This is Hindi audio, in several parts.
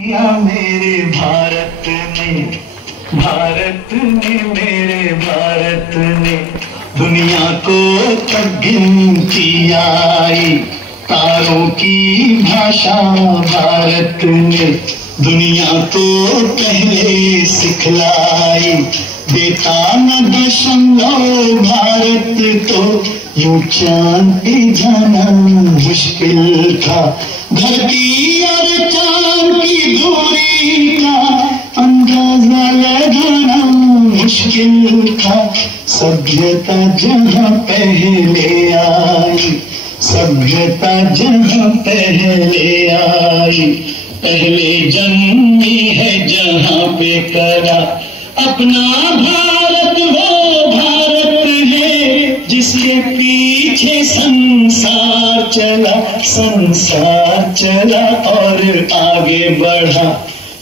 या मेरे भारत ने मेरे भारत ने दुनिया को तक गिनती आई। तारों की भाषा भारत ने दुनिया को पहले सिखलाई। देता न दशमलव भारत तो यूं चांद पे जाना मुश्किल था। धरती और चांद की दूरी का अंदाजा लगाना मुश्किल था। सभ्यता जहाँ पहले आई, सभ्यता जहाँ पहले आई, पहले जन्मी है जहाँ पे करा अपना भारत। वो भारत है जिसके पीछे संसार चला, संसार चला और आगे बढ़ा,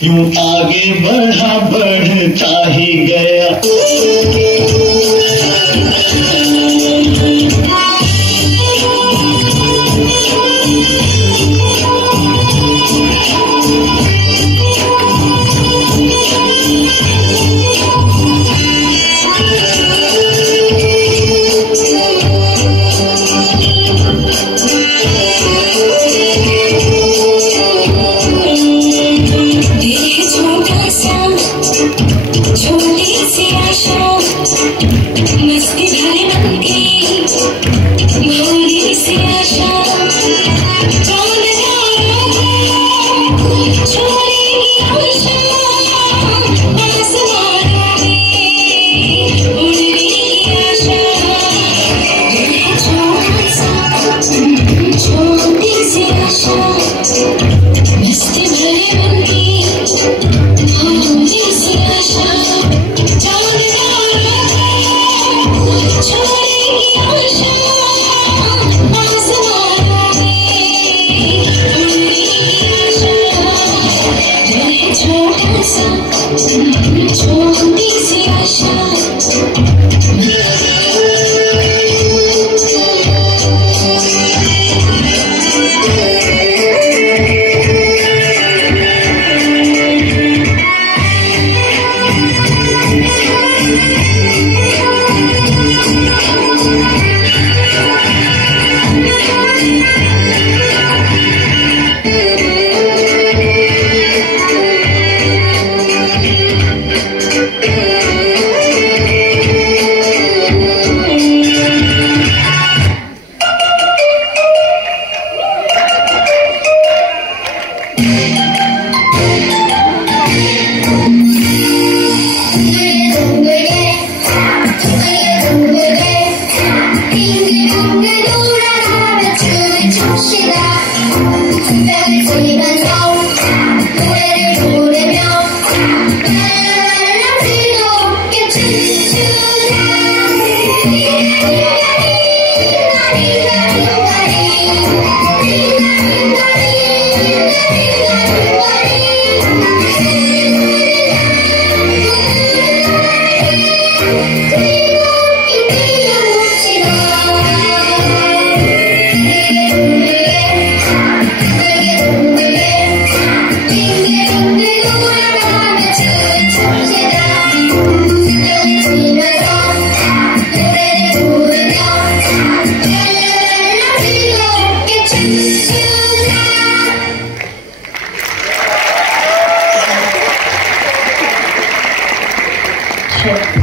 यूं आगे बढ़ा बढ़ता ही गया।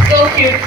So cute.